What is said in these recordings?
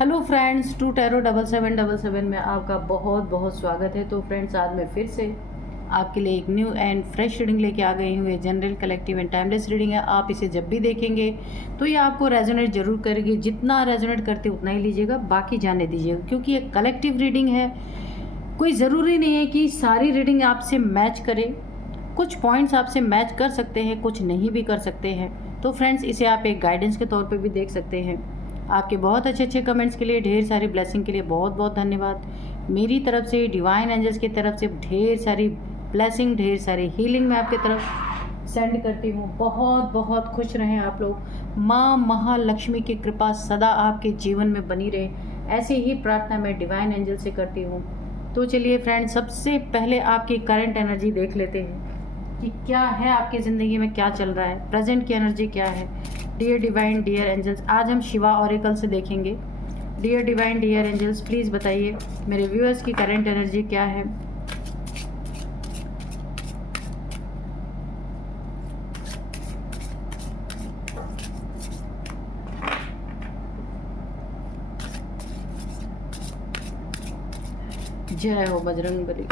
Hello friends, to tarot 7777 में आपका बहुत बहुत स्वागत है। तो फ्रेंड्स, आज मैं फिर से आपके लिए एक न्यू एंड फ्रेश रीडिंग लेके आ गई हूँ। ये general, collective and timeless reading है। आप इसे जब भी देखेंगे तो ये आपको रेजोनेट जरूर करेगी। जितना रेजोनेट करते उतना ही लीजिएगा, बाकी जाने दीजिएगा, क्योंकि ये कलेक्टिव रीडिंग है। कोई ज़रूरी नहीं है कि सारी रीडिंग आपसे मैच करे। कुछ पॉइंट्स आपसे मैच कर सकते हैं, कुछ नहीं भी कर सकते हैं। तो फ्रेंड्स, इसे आप एक गाइडेंस के तौर पे भी देख सकते हैं। आपके बहुत अच्छे अच्छे कमेंट्स के लिए, ढेर सारी ब्लेसिंग के लिए बहुत बहुत धन्यवाद। मेरी तरफ से, डिवाइन एंजल्स की तरफ से ढेर सारी ब्लेसिंग, ढेर सारी हीलिंग मैं आपकी तरफ सेंड करती हूँ। बहुत बहुत खुश रहें आप लोग। माँ महालक्ष्मी की कृपा सदा आपके जीवन में बनी रहे, ऐसे ही प्रार्थना मैं डिवाइन एंजल से करती हूँ। तो चलिए फ्रेंड्स, सबसे पहले आपकी करंट एनर्जी देख लेते हैं कि क्या है आपकी ज़िंदगी में, क्या चल रहा है, प्रेजेंट की एनर्जी क्या है। डियर डिवाइन, डियर एंजल्स, आज हम शिवा ऑरेकल से देखेंगे। Dear divine, dear angels, please बताइए मेरे व्यूअर्स की करंट एनर्जी क्या है। जय हो बजरंगबली,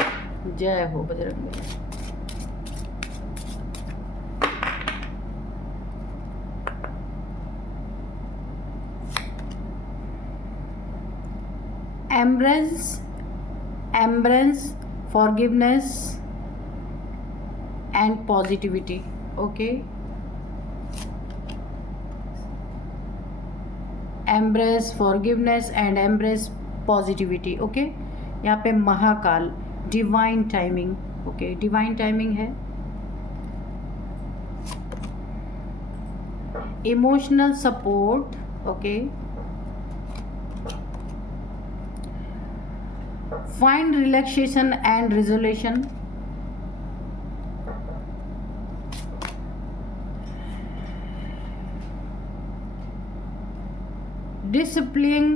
जय हो Bajrangbali. embrace forgiveness and positivity. Okay, embrace forgiveness and embrace positivity. Okay, यहाँ पे Mahakal, divine timing. Okay, divine timing है। Emotional support. Okay, find relaxation and resolution. Disciplining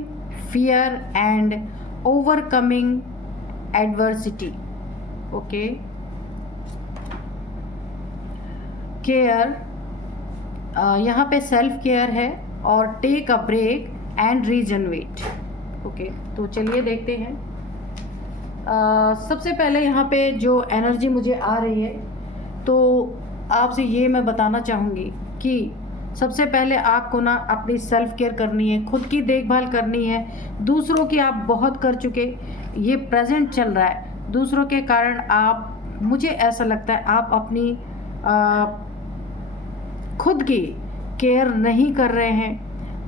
fear and overcoming adversity. Okay, care, यहाँ पे सेल्फ केयर है, और take a break and regenerate. Okay, तो चलिए देखते हैं। सबसे पहले यहाँ पे जो एनर्जी मुझे आ रही है, तो आपसे ये मैं बताना चाहूँगी कि सबसे पहले आपको ना अपनी सेल्फ केयर करनी है, खुद की देखभाल करनी है। दूसरों की आप बहुत कर चुके, ये प्रेजेंट चल रहा है। दूसरों के कारण आप, मुझे ऐसा लगता है आप अपनी खुद की केयर नहीं कर रहे हैं।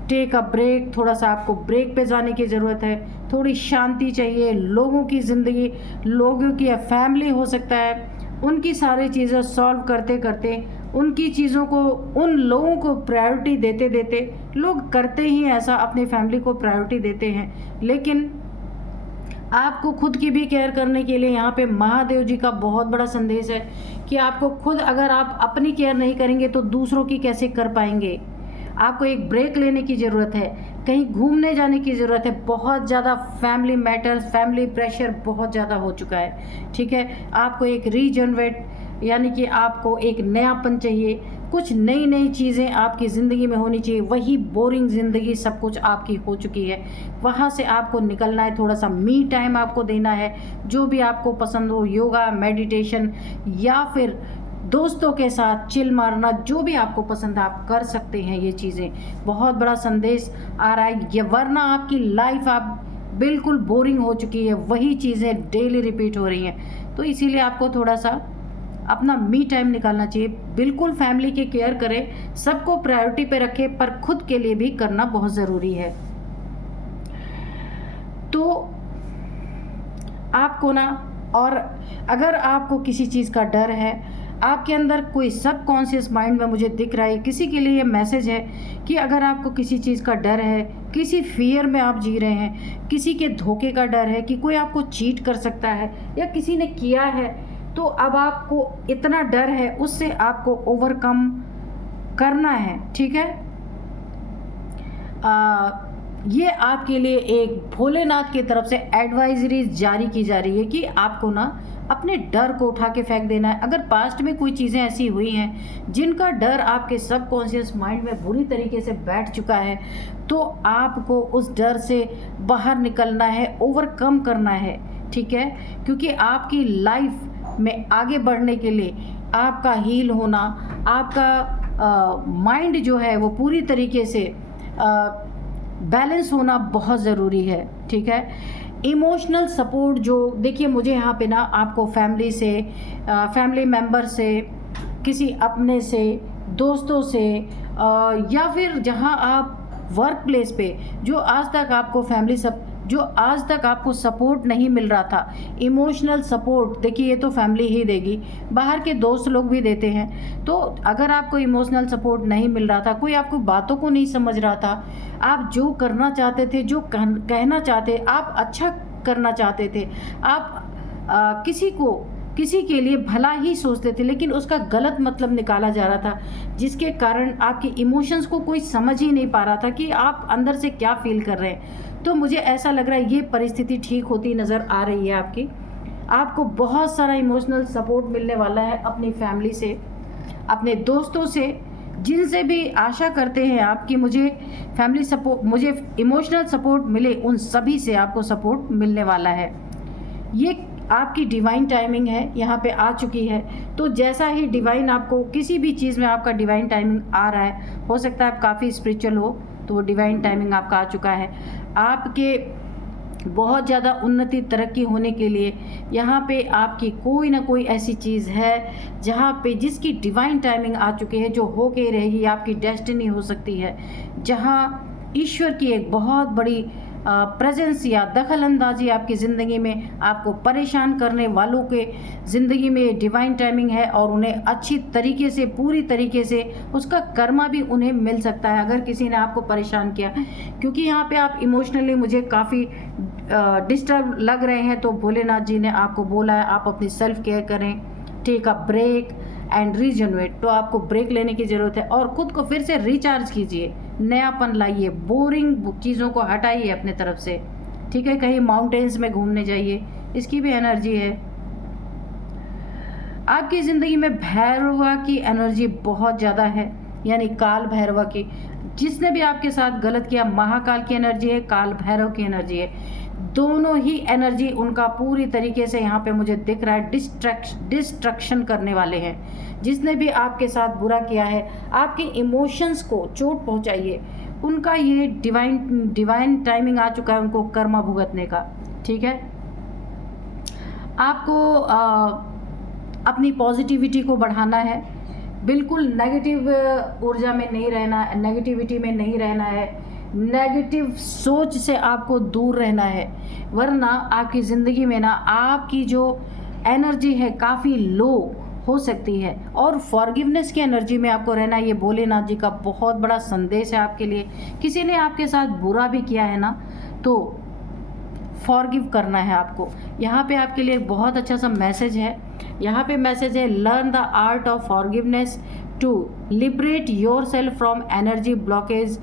टेक अ ब्रेक, थोड़ा सा आपको ब्रेक पे जाने की ज़रूरत है। थोड़ी शांति चाहिए। लोगों की ज़िंदगी, लोगों की फैमिली हो सकता है, उनकी सारी चीज़ें सॉल्व करते करते, उनकी चीज़ों को, उन लोगों को प्रायोरिटी देते देते, लोग करते ही ऐसा, अपनी फैमिली को प्रायोरिटी देते हैं। लेकिन आपको खुद की भी केयर करने के लिए यहाँ पे महादेव जी का बहुत बड़ा संदेश है कि आपको खुद, अगर आप अपनी केयर नहीं करेंगे तो दूसरों की कैसे कर पाएंगे। आपको एक ब्रेक लेने की ज़रूरत है, कहीं घूमने जाने की ज़रूरत है। बहुत ज़्यादा फैमिली मैटर्स, फैमिली प्रेशर बहुत ज़्यादा हो चुका है। ठीक है, आपको एक रीजनरेट, यानी कि आपको एक नयापन चाहिए। कुछ नई नई चीज़ें आपकी ज़िंदगी में होनी चाहिए। वही बोरिंग ज़िंदगी सब कुछ आपकी हो चुकी है, वहाँ से आपको निकलना है। थोड़ा सा मी टाइम आपको देना है, जो भी आपको पसंद हो, योगा, मेडिटेशन, या फिर दोस्तों के साथ चिल मारना, जो भी आपको पसंद है आप कर सकते हैं। ये चीज़ें, बहुत बड़ा संदेश आ रहा है ये, वरना आपकी लाइफ आप बिल्कुल बोरिंग हो चुकी है, वही चीज़ें डेली रिपीट हो रही हैं। तो इसीलिए आपको थोड़ा सा अपना मी टाइम निकालना चाहिए। बिल्कुल फैमिली की केयर करें, सबको प्रायोरिटी पे रखें, पर खुद के लिए भी करना बहुत ज़रूरी है। तो आपको ना, और अगर आपको किसी चीज़ का डर है, आपके अंदर कोई सबकॉन्शियस माइंड में मुझे दिख रहा है, किसी के लिए ये मैसेज है कि अगर आपको किसी चीज़ का डर है, किसी फियर में आप जी रहे हैं, किसी के धोखे का डर है कि कोई आपको चीट कर सकता है या किसी ने किया है, तो अब आपको इतना डर है, उससे आपको ओवरकम करना है। ठीक है, ये आपके लिए एक भोलेनाथ की तरफ से एडवाइजरी जारी की जा रही है कि आपको ना अपने डर को उठा के फेंक देना है। अगर पास्ट में कोई चीज़ें ऐसी हुई हैं जिनका डर आपके सबकॉन्शियस माइंड में बुरी तरीके से बैठ चुका है, तो आपको उस डर से बाहर निकलना है, ओवरकम करना है, ठीक है। क्योंकि आपकी लाइफ में आगे बढ़ने के लिए आपका हील होना, आपका माइंड जो है वो पूरी तरीके से बैलेंस होना बहुत ज़रूरी है, ठीक है। इमोशनल सपोर्ट जो देखिए, मुझे यहाँ पे ना आपको फैमिली से, फैमिली मेम्बर से, किसी अपने से, दोस्तों से, या फिर जहाँ आप वर्क प्लेस पे जो आज तक आपको सपोर्ट नहीं मिल रहा था, इमोशनल सपोर्ट देखिए ये तो फैमिली ही देगी, बाहर के दोस्त लोग भी देते हैं। तो अगर आपको इमोशनल सपोर्ट नहीं मिल रहा था, कोई आपको बातों को नहीं समझ रहा था, आप जो करना चाहते थे, जो कहना चाहते, आप अच्छा करना चाहते थे, आप किसी के लिए भला ही सोचते थे, लेकिन उसका गलत मतलब निकाला जा रहा था, जिसके कारण आपके इमोशंस को कोई समझ ही नहीं पा रहा था कि आप अंदर से क्या फील कर रहे हैं। तो मुझे ऐसा लग रहा है ये परिस्थिति ठीक होती नज़र आ रही है आपकी। आपको बहुत सारा इमोशनल सपोर्ट मिलने वाला है अपनी फैमिली से, अपने दोस्तों से, जिनसे भी आशा करते हैं आप कि मुझे फैमिली सपोर्ट, मुझे इमोशनल सपोर्ट मिले, उन सभी से आपको सपोर्ट मिलने वाला है। ये आपकी डिवाइन टाइमिंग है, यहाँ पे आ चुकी है। तो जैसा ही डिवाइन आपको किसी भी चीज़ में आपका डिवाइन टाइमिंग आ रहा है, हो सकता है आप काफ़ी स्पिरिचुअल हो, तो वो डिवाइन टाइमिंग आपका आ चुका है। आपके बहुत ज़्यादा उन्नति तरक्की होने के लिए यहाँ पे आपकी कोई ना कोई ऐसी चीज़ है जहाँ पे जिसकी डिवाइन टाइमिंग आ चुकी है, जो हो के रहेगी, आपकी डेस्टिनी हो सकती है, जहाँ ईश्वर की एक बहुत बड़ी प्रेजेंस या दखल अंदाजी आपकी ज़िंदगी में, आपको परेशान करने वालों के ज़िंदगी में डिवाइन टाइमिंग है, और उन्हें अच्छी तरीके से, पूरी तरीके से उसका कर्मा भी उन्हें मिल सकता है अगर किसी ने आपको परेशान किया। क्योंकि यहाँ पे आप इमोशनली मुझे काफ़ी डिस्टर्ब लग रहे हैं, तो भोलेनाथ जी ने आपको बोला है आप अपनी सेल्फ केयर करें, take a break and regenerate. तो आपको ब्रेक लेने की ज़रूरत है और ख़ुद को फिर से रिचार्ज कीजिए, नयापन लाइए, बोरिंग चीज़ों को हटाइए अपने तरफ से, ठीक है। कहीं माउंटेन्स में घूमने जाइए, इसकी भी एनर्जी है। आपकी ज़िंदगी में भैरवा की एनर्जी बहुत ज़्यादा है, यानी काल भैरवा की। जिसने भी आपके साथ गलत किया, महाकाल की एनर्जी है, काल भैरव की एनर्जी है, दोनों ही एनर्जी उनका पूरी तरीके से यहाँ पे मुझे दिख रहा है डिस्ट्रक्शन करने वाले हैं। जिसने भी आपके साथ बुरा किया है, आपके इमोशंस को चोट पहुँचाइए, उनका ये डिवाइन टाइमिंग आ चुका है उनको कर्मा भुगतने का, ठीक है। आपको अपनी पॉजिटिविटी को बढ़ाना है, बिल्कुल नेगेटिव ऊर्जा में नहीं रहना, नेगेटिविटी में नहीं रहना है, नेगेटिव सोच से आपको दूर रहना है, वरना आपकी ज़िंदगी में ना आपकी जो एनर्जी है काफ़ी लो हो सकती है। और फॉरगिवनेस की एनर्जी में आपको रहना, ये भोलेनाथ जी का बहुत बड़ा संदेश है आपके लिए। किसी ने आपके साथ बुरा भी किया है ना, तो फॉरगिव करना है आपको। यहाँ पे आपके लिए बहुत अच्छा सा मैसेज है। यहाँ पे मैसेज है, learn the art of forgiveness to liberate your self from energy blockage.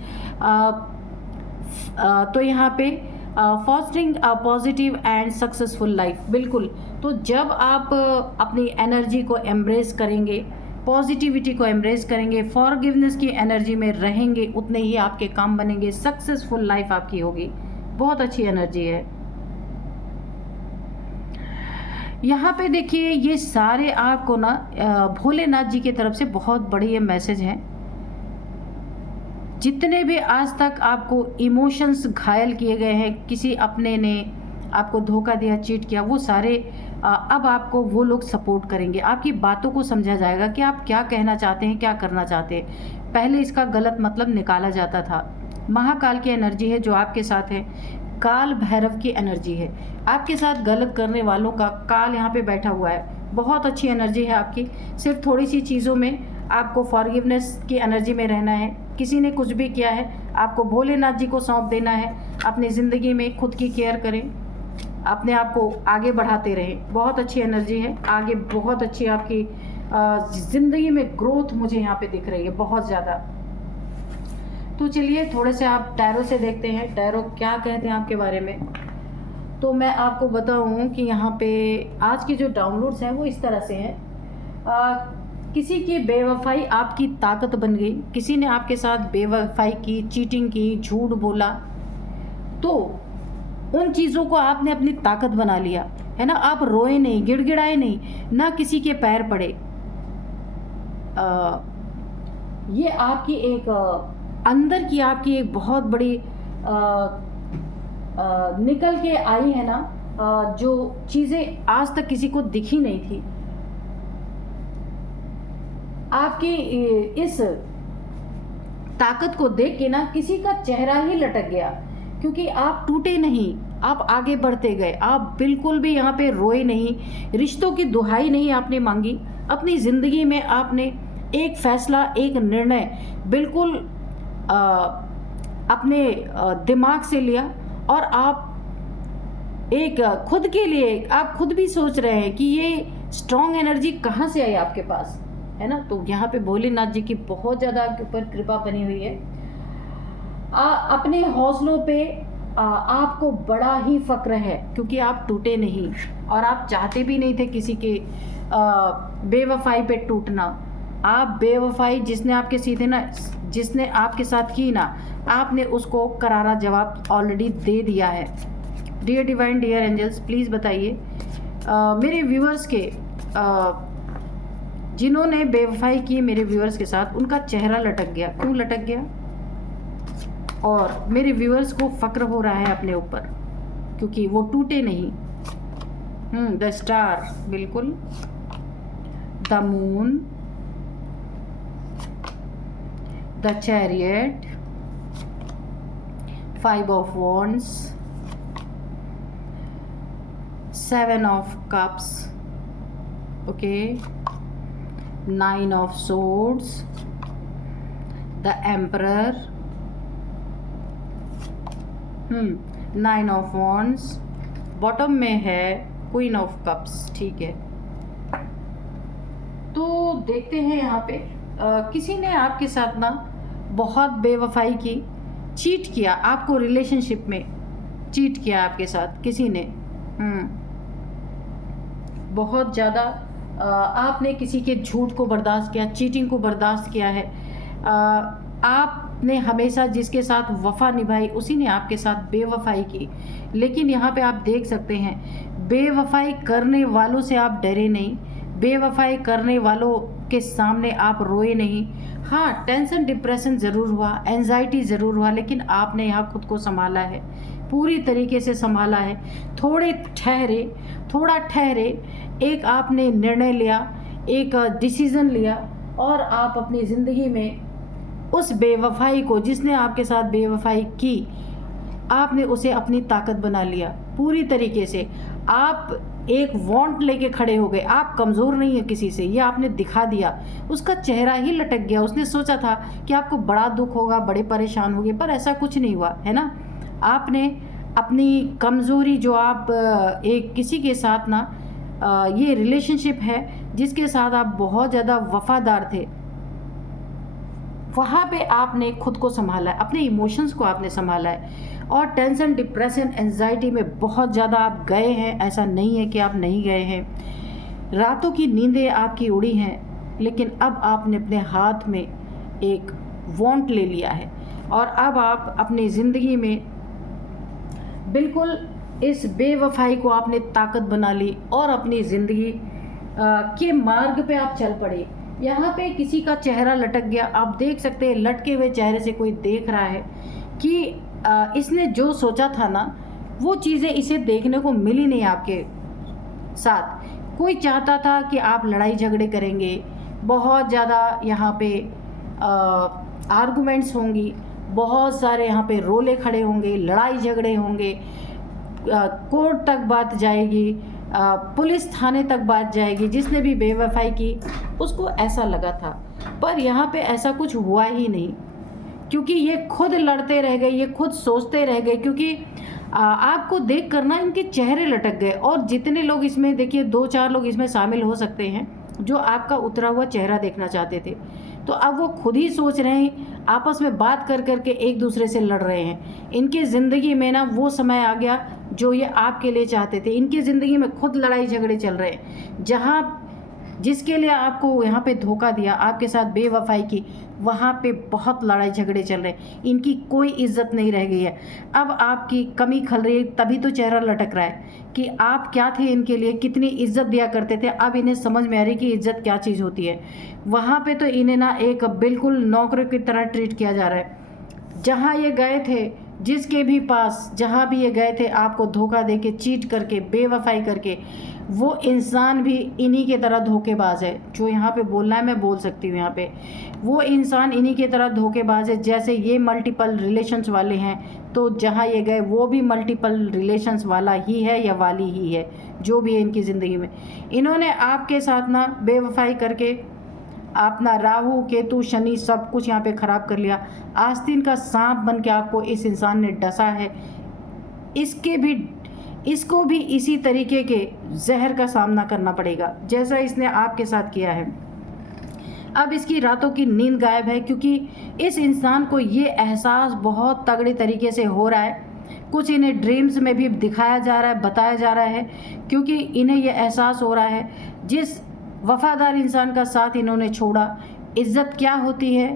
तो यहाँ पे fostering a positive and successful life, बिल्कुल। तो जब आप अपनी एनर्जी को एम्ब्रेस करेंगे, पॉजिटिविटी को एम्ब्रेस करेंगे, फॉरगिवनेस की एनर्जी में रहेंगे, उतने ही आपके काम बनेंगे, सक्सेसफुल लाइफ आपकी होगी। बहुत अच्छी एनर्जी है। यहाँ पे देखिए, ये सारे आपको ना भोलेनाथ जी की तरफ से बहुत बड़ी ये मैसेज है। जितने भी आज तक आपको इमोशंस घायल किए गए हैं, किसी अपने ने आपको धोखा दिया, चीट किया, वो सारे अब आपको वो लोग सपोर्ट करेंगे। आपकी बातों को समझा जाएगा कि आप क्या कहना चाहते हैं, क्या करना चाहते हैं। पहले इसका गलत मतलब निकाला जाता था। महाकाल की एनर्जी है जो आपके साथ है, काल भैरव की एनर्जी है। आपके साथ गलत करने वालों का काल यहाँ पे बैठा हुआ है। बहुत अच्छी एनर्जी है आपकी। सिर्फ थोड़ी सी चीज़ों में आपको फॉरगिवनेस की एनर्जी में रहना है। किसी ने कुछ भी किया है, आपको भोलेनाथ जी को सौंप देना है। अपनी ज़िंदगी में खुद की केयर करें, अपने आप को आगे बढ़ाते रहें। बहुत अच्छी एनर्जी है आगे, बहुत अच्छी आपकी ज़िंदगी में ग्रोथ मुझे यहाँ पे दिख रही है, बहुत ज़्यादा। तो चलिए थोड़े से आप टैरो से देखते हैं, टैरो क्या कहते हैं आपके बारे में। तो मैं आपको बताऊं कि यहाँ पे आज के जो डाउनलोड्स हैं वो इस तरह से हैं। किसी की बेवफाई आपकी ताकत बन गई, किसी ने आपके साथ बेवफाई की, चीटिंग की, झूठ बोला, तो उन चीज़ों को आपने अपनी ताकत बना लिया है ना। आप रोए नहीं, गिड़गिड़ाए नहीं, ना किसी के पैर पड़े। ये आपकी एक अंदर की आपकी एक बहुत बड़ी निकल के आई है ना, जो चीज़ें आज तक किसी को दिखी नहीं थी। आपकी इस ताकत को देख के ना किसी का चेहरा ही लटक गया, क्योंकि आप टूटे नहीं, आप आगे बढ़ते गए, आप बिल्कुल भी यहाँ पे रोए नहीं, रिश्तों की दुहाई नहीं आपने मांगी। अपनी ज़िंदगी में आपने एक फैसला, एक निर्णय बिल्कुल अपने दिमाग से लिया, और आप एक खुद के लिए आप खुद भी सोच रहे हैं कि ये स्ट्रॉन्ग एनर्जी कहाँ से आई आपके पास, है ना। तो यहाँ पे भोलेनाथ जी की बहुत ज़्यादा आपके ऊपर कृपा बनी हुई है। अपने हौसलों पे आपको बड़ा ही फक्र है, क्योंकि आप टूटे नहीं, और आप चाहते भी नहीं थे किसी के बेवफाई पे टूटना। आप बेवफाई जिसने आपके साथ की ना, आपने उसको करारा जवाब ऑलरेडी दे दिया है। Dear divine, dear angels, please बताइए मेरे व्यूअर्स के जिन्होंने बेवफाई की मेरे व्यूअर्स के साथ, उनका चेहरा लटक गया, क्यों लटक गया? और मेरे व्यूअर्स को फक्र हो रहा है अपने ऊपर, क्योंकि वो टूटे नहीं। द स्टार, बिल्कुल, the moon, the chariot, 5 of wands, 7 of cups, okay, 9 of swords, the emperor, 9 of wands, bottom में है क्वीन ऑफ कप्स। ठीक है, तो देखते हैं यहाँ पे किसी ने आपके साथ ना बहुत बेवफाई की, चीट किया, आपको रिलेशनशिप में चीट किया आपके साथ किसी ने। बहुत ज़्यादा आपने किसी के झूठ को बर्दाश्त किया, चीटिंग को बर्दाश्त किया है। आपने हमेशा जिसके साथ वफा निभाई, उसी ने आपके साथ बेवफाई की। लेकिन यहाँ पे आप देख सकते हैं, बेवफाई करने वालों से आप डरे नहीं, बेवफाई करने वालों के सामने आप रोए नहीं। हाँ, टेंशन डिप्रेशन ज़रूर हुआ, एंजाइटी ज़रूर हुआ, लेकिन आपने यहाँ खुद को संभाला है, पूरी तरीके से संभाला है। थोड़ा ठहरे, एक आपने निर्णय लिया, एक डिसीज़न लिया, और आप अपनी ज़िंदगी में उस बेवफाई को, जिसने आपके साथ बेवफाई की, आपने उसे अपनी ताकत बना लिया पूरी तरीके से। आप एक वांट लेके खड़े हो गए, आप कमज़ोर नहीं है किसी से, ये आपने दिखा दिया। उसका चेहरा ही लटक गया, उसने सोचा था कि आपको बड़ा दुख होगा, बड़े परेशान होंगे, पर ऐसा कुछ नहीं हुआ, है ना। आपने अपनी कमज़ोरी, जो आप एक किसी के साथ ना, ये रिलेशनशिप है जिसके साथ आप बहुत ज़्यादा वफादार थे, वहाँ पे आपने खुद को संभाला है, अपने इमोशंस को आपने संभाला है। और टेंशन, डिप्रेशन, एंजाइटी में बहुत ज़्यादा आप गए हैं, ऐसा नहीं है कि आप नहीं गए हैं। रातों की नींदें आपकी उड़ी हैं, लेकिन अब आपने अपने हाथ में एक वांट ले लिया है, और अब आप अपनी ज़िंदगी में बिल्कुल इस बेवफाई को आपने ताकत बना ली, और अपनी ज़िंदगी के मार्ग पे आप चल पड़े। यहाँ पे किसी का चेहरा लटक गया, आप देख सकते हैं लटके हुए चेहरे से कोई देख रहा है कि इसने जो सोचा था ना, वो चीज़ें इसे देखने को मिली नहीं आपके साथ। कोई चाहता था कि आप लड़ाई झगड़े करेंगे, बहुत ज़्यादा यहाँ पे आर्गुमेंट्स होंगी, बहुत सारे यहाँ पे रोले खड़े होंगे, लड़ाई झगड़े होंगे, कोर्ट तक बात जाएगी, पुलिस थाने तक बात जाएगी। जिसने भी बेवफाई की उसको ऐसा लगा था, पर यहाँ पे ऐसा कुछ हुआ ही नहीं, क्योंकि ये खुद लड़ते रह गए, ये खुद सोचते रह गए, क्योंकि आपको देख कर ना इनके चेहरे लटक गए। और जितने लोग इसमें, देखिए 2-4 लोग इसमें शामिल हो सकते हैं जो आपका उतरा हुआ चेहरा देखना चाहते थे, तो अब वो खुद ही सोच रहे हैं आपस में बात कर कर के एक दूसरे से लड़ रहे हैं। इनकी ज़िंदगी में ना वो समय आ गया जो ये आपके लिए चाहते थे। इनकी ज़िंदगी में खुद लड़ाई झगड़े चल रहे हैं। जहाँ जिसके लिए आपको यहाँ पे धोखा दिया, आपके साथ बेवफाई की, वहाँ पे बहुत लड़ाई झगड़े चल रहे हैं। इनकी कोई इज्जत नहीं रह गई है। अब आपकी कमी खल रही है, तभी तो चेहरा लटक रहा है कि आप क्या थे इनके लिए, कितनी इज्जत दिया करते थे। अब इन्हें समझ में आ रही कि इज्जत क्या चीज़ होती है। वहाँ पे तो इन्हें ना एक बिल्कुल नौकरों की तरह ट्रीट किया जा रहा है। जहाँ ये गए थे, जिसके भी पास जहाँ भी ये गए थे, आपको धोखा दे के, चीट करके, बेवफाई करके, वो इंसान भी इन्हीं के तरह धोखेबाज है। जो यहाँ पे बोलना है मैं बोल सकती हूँ। यहाँ पे वो इंसान इन्हीं के तरह धोखेबाज है। जैसे ये मल्टीपल रिलेशंस वाले हैं, तो जहाँ ये गए वो भी मल्टीपल रिलेशंस वाला ही है या वाली ही है, जो भी है इनकी ज़िंदगी में। इन्होंने आपके साथ ना बेवफाई करके अपना राहु केतु शनि सब कुछ यहाँ पे ख़राब कर लिया। आस्तीन का सांप बन के आपको इस इंसान ने डसा है। इसको भी इसी तरीके के जहर का सामना करना पड़ेगा जैसा इसने आपके साथ किया है। अब इसकी रातों की नींद गायब है, क्योंकि इस इंसान को ये एहसास बहुत तगड़े तरीके से हो रहा है। कुछ इन्हें ड्रीम्स में भी दिखाया जा रहा है, बताया जा रहा है, क्योंकि इन्हें यह एहसास हो रहा है जिस वफ़ादार इंसान का साथ इन्होंने छोड़ा, इज़्ज़त क्या होती है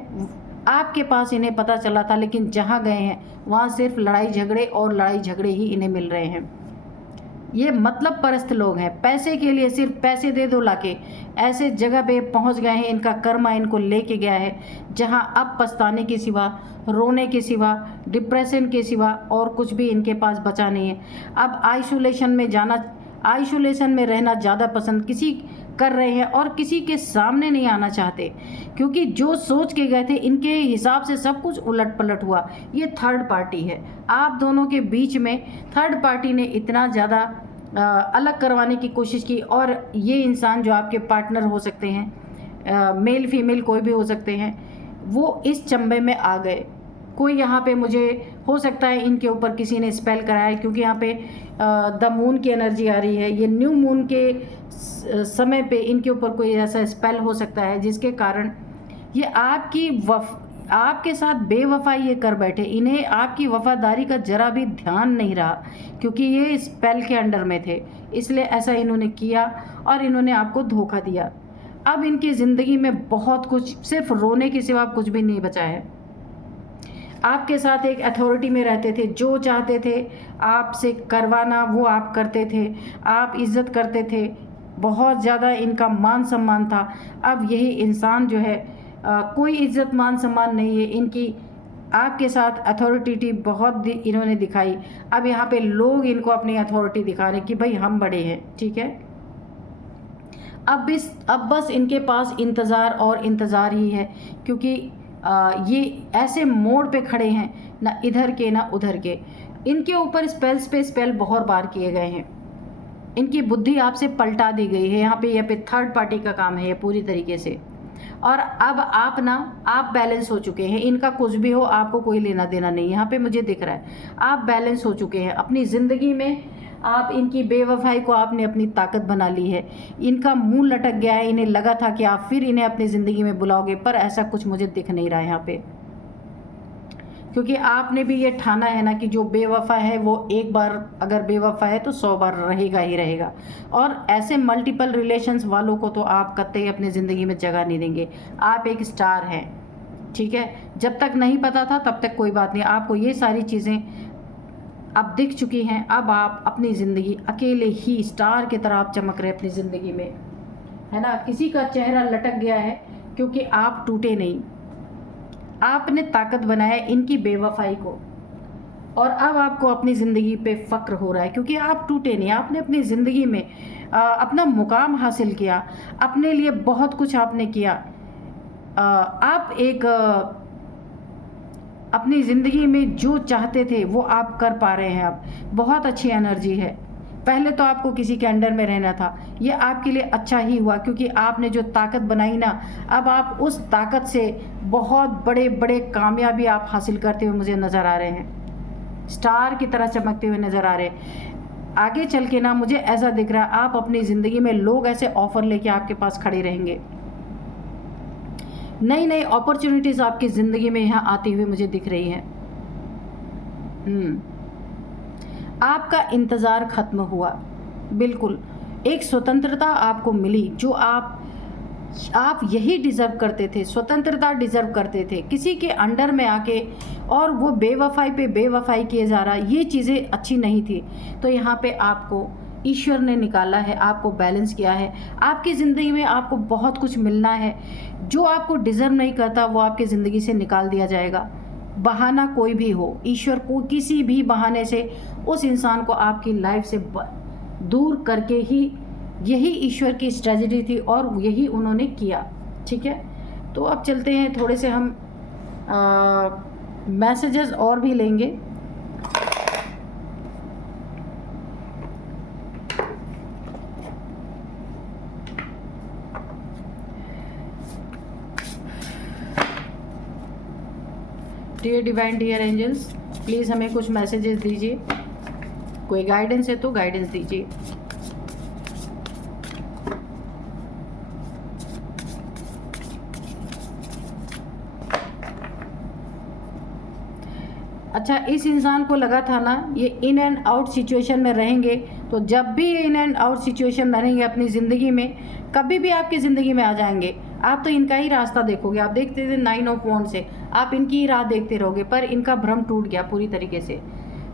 आपके पास इन्हें पता चला था। लेकिन जहाँ गए हैं वहाँ सिर्फ लड़ाई झगड़े और लड़ाई झगड़े ही इन्हें मिल रहे हैं। ये मतलब परस्त लोग हैं। पैसे के लिए सिर्फ पैसे दे दो लाके ऐसे जगह पे पहुंच गए हैं। इनका कर्मा इनको लेके गया है, जहां अब पछताने के सिवा, रोने के सिवा, डिप्रेशन के सिवा और कुछ भी इनके पास बचा नहीं है। अब आइसोलेशन में रहना ज़्यादा पसंद किसी कर रहे हैं और किसी के सामने नहीं आना चाहते, क्योंकि जो सोच के गए थे इनके हिसाब से सब कुछ उलट पलट हुआ। ये थर्ड पार्टी है। आप दोनों के बीच में थर्ड पार्टी ने इतना ज़्यादा अलग करवाने की कोशिश की, और ये इंसान जो आपके पार्टनर हो सकते हैं, मेल फीमेल कोई भी हो सकते हैं, वो इस चंबे में आ गए। कोई यहाँ पे मुझे हो सकता है इनके ऊपर किसी ने स्पेल कराया है, क्योंकि यहाँ पे द मून की एनर्जी आ रही है। ये न्यू मून के समय पे इनके ऊपर कोई ऐसा स्पेल हो सकता है जिसके कारण ये आपके साथ बेवफाई ये कर बैठे। इन्हें आपकी वफादारी का जरा भी ध्यान नहीं रहा, क्योंकि ये स्पेल के अंडर में थे, इसलिए ऐसा इन्होंने किया और इन्होंने आपको धोखा दिया। अब इनकी ज़िंदगी में बहुत कुछ, सिर्फ रोने के सिवा कुछ भी नहीं बचा है। आपके साथ एक अथॉरिटी में रहते थे, जो चाहते थे आपसे करवाना वो आप करते थे, आप इज़्ज़त करते थे, बहुत ज़्यादा इनका मान सम्मान था। अब यही इंसान जो है कोई इज़्ज़त मान सम्मान नहीं है इनकी। आपके साथ अथॉरिटी बहुत इन्होंने दिखाई। अब यहाँ पे लोग इनको अपनी अथॉरिटी दिखा रहे कि भाई हम बड़े हैं, ठीक है। अब बस इनके पास इंतज़ार और इंतज़ार ही है, क्योंकि ये ऐसे मोड़ पे खड़े हैं, ना इधर के ना उधर के। इनके ऊपर स्पेल्स पे स्पेल बहुत बार किए गए हैं। इनकी बुद्धि आपसे पलटा दी गई है। यहाँ पे थर्ड पार्टी का काम है ये पूरी तरीके से। और अब आप बैलेंस हो चुके हैं। इनका कुछ भी हो, आपको कोई लेना देना नहीं। यहाँ पे मुझे दिख रहा है आप बैलेंस हो चुके हैं अपनी ज़िंदगी में। आप इनकी बेवफाई को आपने अपनी ताकत बना ली है। इनका मुंह लटक गया है। इन्हें लगा था कि आप फिर इन्हें अपनी ज़िंदगी में बुलाओगे, पर ऐसा कुछ मुझे दिख नहीं रहा है यहाँ पे, क्योंकि आपने भी ये ठाना है ना कि जो बेवफा है वो एक बार अगर बेवफा है तो 100 बार रहेगा ही रहेगा। और ऐसे मल्टीपल रिलेशंस वालों को तो आप कतई अपनी ज़िंदगी में जगह नहीं देंगे। आप एक स्टार हैं, ठीक है। जब तक नहीं पता था तब तक कोई बात नहीं। आपको ये सारी चीज़ें अब दिख चुकी हैं। अब आप अपनी ज़िंदगी अकेले ही स्टार की तरह आप चमक रहे अपनी ज़िंदगी में, है ना। किसी का चेहरा लटक गया है क्योंकि आप टूटे नहीं। आपने ताकत बनाया इनकी बेवफाई को, और अब आपको अपनी ज़िंदगी पे फ़क्र हो रहा है क्योंकि आप टूटे नहीं। आपने अपनी ज़िंदगी में अपना मुकाम हासिल किया, अपने लिए बहुत कुछ आपने किया। आप एक अपनी ज़िंदगी में जो चाहते थे वो आप कर पा रहे हैं। अब बहुत अच्छी एनर्जी है। पहले तो आपको किसी के अंडर में रहना था, ये आपके लिए अच्छा ही हुआ, क्योंकि आपने जो ताकत बनाई ना, अब आप उस ताकत से बहुत बड़े बड़े कामयाबी आप हासिल करते हुए मुझे नज़र आ रहे हैं। स्टार की तरह चमकते हुए नज़र आ रहे हैं। आगे चल के ना मुझे ऐसा दिख रहा है आप अपनी ज़िंदगी में लोग ऐसे ऑफ़र लेके आपके पास खड़े रहेंगे। नई नई अपॉर्चुनिटीज़ आपकी ज़िंदगी में यहाँ आती हुई मुझे दिख रही हैं। आपका इंतज़ार ख़त्म हुआ, बिल्कुल एक स्वतंत्रता आपको मिली जो आप यही डिज़र्व करते थे, स्वतंत्रता डिज़र्व करते थे। किसी के अंडर में आके और वो बेवफाई पे बेवफाई किए जा रहा, ये चीज़ें अच्छी नहीं थी। तो यहाँ पे आपको ईश्वर ने निकाला है, आपको बैलेंस किया है। आपकी ज़िंदगी में आपको बहुत कुछ मिलना है, जो आपको डिज़र्व नहीं करता वो आपकी ज़िंदगी से निकाल दिया जाएगा। बहाना कोई भी हो, ईश्वर को किसी भी बहाने से उस इंसान को आपकी लाइफ से दूर करके ही, यही ईश्वर की स्ट्रेटजी थी और यही उन्होंने किया। ठीक है, तो अब चलते हैं, थोड़े से हम मैसेजेस और भी लेंगे। Dear divine, dear angels, please हमें कुछ मैसेजेस दीजिए। कोई गाइडेंस है तो गाइडेंस दीजिए। अच्छा, इस इंसान को लगा था ना ये इन एंड आउट सिचुएशन में रहेंगे, तो जब भी इन एंड आउट सिचुएशन में रहेंगे अपनी ज़िंदगी में, कभी भी आपकी ज़िंदगी में आ जाएंगे, आप तो इनका ही रास्ता देखोगे। आप देखते थे 9 ऑफ वॉन्ड्स से, आप इनकी ही राह देखते रहोगे, पर इनका भ्रम टूट गया पूरी तरीके से।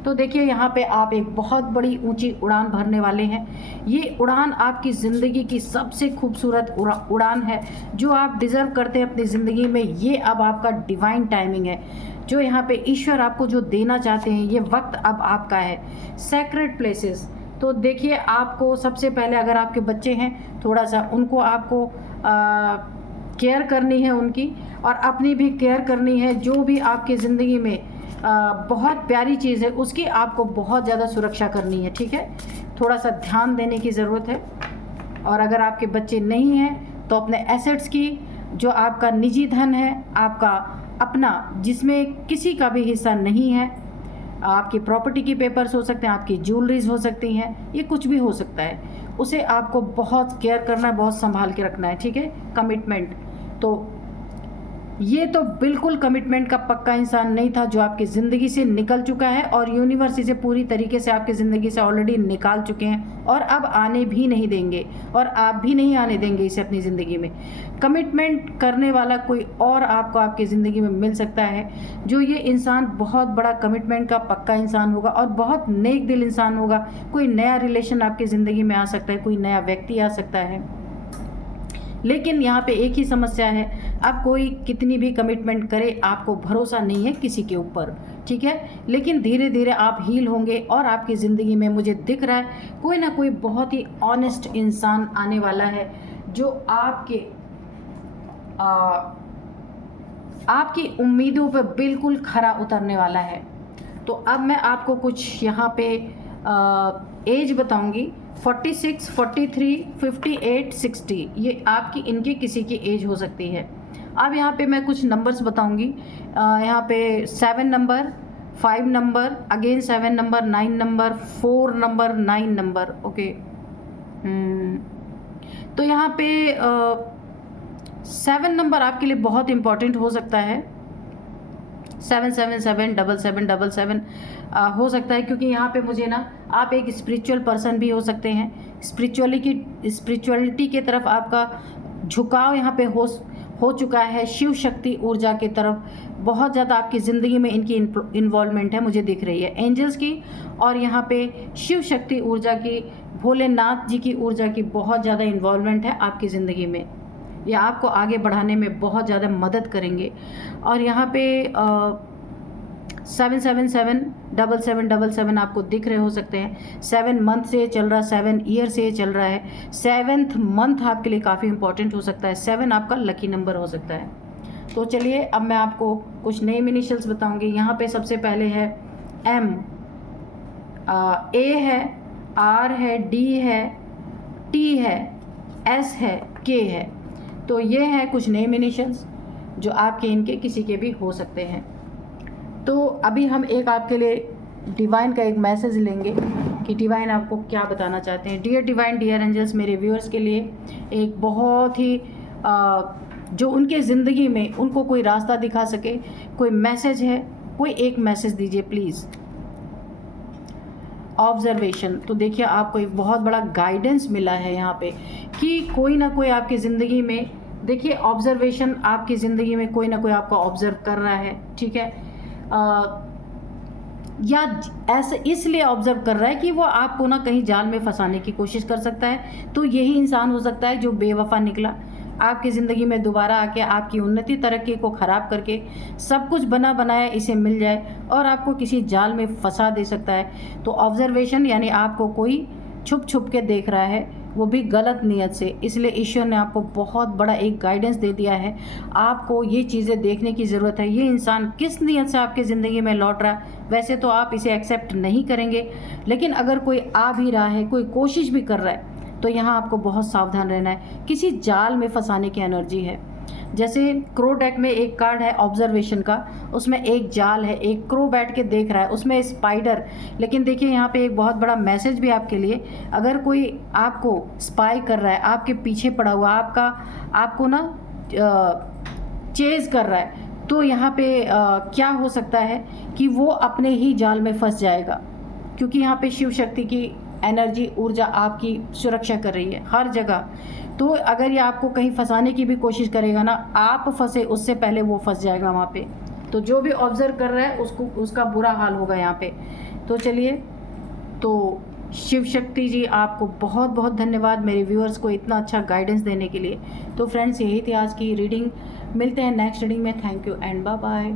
तो देखिए यहाँ पे आप एक बहुत बड़ी ऊंची उड़ान भरने वाले हैं। ये उड़ान आपकी ज़िंदगी की सबसे खूबसूरत उड़ान है जो आप डिज़र्व करते हैं अपनी ज़िंदगी में। ये अब आपका डिवाइन टाइमिंग है, जो यहाँ पे ईश्वर आपको जो देना चाहते हैं, ये वक्त अब आपका है। सैक्रेड प्लेसेस, तो देखिए आपको सबसे पहले, अगर आपके बच्चे हैं, थोड़ा सा उनको आपको केयर करनी है उनकी, और अपनी भी केयर करनी है। जो भी आपकी ज़िंदगी में बहुत प्यारी चीज़ है उसकी आपको बहुत ज़्यादा सुरक्षा करनी है। ठीक है, थोड़ा सा ध्यान देने की ज़रूरत है। और अगर आपके बच्चे नहीं हैं तो अपने एसेट्स की, जो आपका निजी धन है, आपका अपना, जिसमें किसी का भी हिस्सा नहीं है, आपकी प्रॉपर्टी की पेपर्स हो सकते हैं, आपकी ज्वेलरीज हो सकती हैं, ये कुछ भी हो सकता है, उसे आपको बहुत केयर करना है, बहुत संभाल के रखना है। ठीक है, कमिटमेंट, तो ये तो बिल्कुल कमिटमेंट का पक्का इंसान नहीं था जो आपकी ज़िंदगी से निकल चुका है, और यूनिवर्स इसे पूरी तरीके से आपकी ज़िंदगी से ऑलरेडी निकाल चुके हैं और अब आने भी नहीं देंगे, और आप भी नहीं आने देंगे इसे अपनी ज़िंदगी में। कमिटमेंट करने वाला कोई और आपको आपकी ज़िंदगी में मिल सकता है, जो ये इंसान बहुत बड़ा कमिटमेंट का पक्का इंसान होगा और बहुत नेक दिल इंसान होगा। कोई नया रिलेशन आपकी ज़िंदगी में आ सकता है, कोई नया व्यक्ति आ सकता है। लेकिन यहाँ पे एक ही समस्या है, अब कोई कितनी भी कमिटमेंट करे, आपको भरोसा नहीं है किसी के ऊपर। ठीक है, लेकिन धीरे धीरे आप हील होंगे और आपकी ज़िंदगी में मुझे दिख रहा है कोई ना कोई बहुत ही ऑनेस्ट इंसान आने वाला है, जो आपकी उम्मीदों पर बिल्कुल खरा उतरने वाला है। तो अब मैं आपको कुछ यहाँ पे एज बताऊंगी, 46, 43, 58, 60, ये आपकी, इनकी किसी की एज हो सकती है। अब यहाँ पे मैं कुछ नंबर्स बताऊंगी। यहाँ पे 7 number, 5 number, again 7 number, 9 number, 4 number, 9 number. Okay, तो यहाँ पे 7 नंबर आपके लिए बहुत इम्पॉर्टेंट हो सकता है। 777, 7777 हो सकता है, क्योंकि यहाँ पे मुझे ना, आप एक स्पिरिचुअल पर्सन भी हो सकते हैं। स्पिरिचुअलिटी की तरफ आपका झुकाव यहाँ पे हो चुका है, शिव शक्ति ऊर्जा की तरफ बहुत ज़्यादा आपकी ज़िंदगी में इनकी इन्वॉल्वमेंट है, मुझे दिख रही है एंजल्स की, और यहाँ पे शिव शक्ति ऊर्जा की, भोलेनाथ जी की ऊर्जा की बहुत ज़्यादा इन्वॉल्वमेंट है आपकी ज़िंदगी में। ये आपको आगे बढ़ाने में बहुत ज़्यादा मदद करेंगे। और यहाँ पे 777, 7777 आपको दिख रहे हो सकते हैं। 7 मंथ से चल रहा, 7 ईयर से चल रहा है। 7th मंथ आपके लिए काफ़ी इंपॉर्टेंट हो सकता है। 7 आपका लकी नंबर हो सकता है। तो चलिए अब मैं आपको कुछ नेम इनिशियल्स बताऊंगी। यहाँ पे सबसे पहले है M, A है, R है, D है, T है, S है, K है। तो ये है कुछ नेम इनिशियल्स जो आपके, इनके, किसी के भी हो सकते हैं। तो अभी हम एक आपके लिए डिवाइन का एक मैसेज लेंगे कि डिवाइन आपको क्या बताना चाहते हैं। डियर डिवाइन, डियर एंजल्स, मेरे व्यूअर्स के लिए एक बहुत ही जो उनके ज़िंदगी में उनको कोई रास्ता दिखा सके। कोई मैसेज है, कोई एक मैसेज दीजिए प्लीज़। ऑब्जर्वेशन, तो देखिए आपको एक बहुत बड़ा गाइडेंस मिला है यहाँ पे कि कोई ना कोई आपकी ज़िंदगी में, देखिए ऑब्जर्वेशन, आपकी ज़िंदगी में कोई ना कोई आपको ऑब्जर्व कर रहा है, ठीक है, या ऐसे इसलिए ऑब्जर्व कर रहा है कि वो आपको ना कहीं जाल में फंसाने की कोशिश कर सकता है। तो यही इंसान हो सकता है जो बेवफा निकला, आपकी ज़िंदगी में दोबारा आके आपकी उन्नति तरक्की को ख़राब करके सब कुछ बना बनाया इसे मिल जाए और आपको किसी जाल में फंसा दे सकता है। तो ऑब्जर्वेशन यानी आपको कोई छुप छुप के देख रहा है, वो भी गलत नीयत से, इसलिए ईश्वर ने आपको बहुत बड़ा एक गाइडेंस दे दिया है। आपको ये चीज़ें देखने की ज़रूरत है, ये इंसान किस नीयत से आपकी ज़िंदगी में लौट रहा है। वैसे तो आप इसे एक्सेप्ट नहीं करेंगे, लेकिन अगर कोई आ भी रहा है, कोई कोशिश भी कर रहा है, तो यहाँ आपको बहुत सावधान रहना है। किसी जाल में फंसाने की एनर्जी है। जैसे क्रो डेक में एक कार्ड है ऑब्जर्वेशन का, उसमें एक जाल है, एक क्रो बैठ के देख रहा है, उसमें स्पाइडर। लेकिन देखिए यहाँ पे एक बहुत बड़ा मैसेज भी आपके लिए, अगर कोई आपको स्पाई कर रहा है, आपके पीछे पड़ा हुआ, आपको ना चेज़ कर रहा है, तो यहाँ पे क्या हो सकता है कि वो अपने ही जाल में फंस जाएगा, क्योंकि यहाँ पे शिव शक्ति की एनर्जी, ऊर्जा आपकी सुरक्षा कर रही है हर जगह। तो अगर ये आपको कहीं फंसाने की भी कोशिश करेगा ना, आप फंसे उससे पहले वो फंस जाएगा वहाँ पे। तो जो भी ऑब्जर्व कर रहा है उसका बुरा हाल होगा यहाँ पे। तो चलिए, तो शिव शक्ति जी आपको बहुत बहुत धन्यवाद मेरे व्यूअर्स को इतना अच्छा गाइडेंस देने के लिए। तो फ्रेंड्स, यही थी आज की रीडिंग। मिलते हैं नेक्स्ट रीडिंग में। Thank you and bye bye.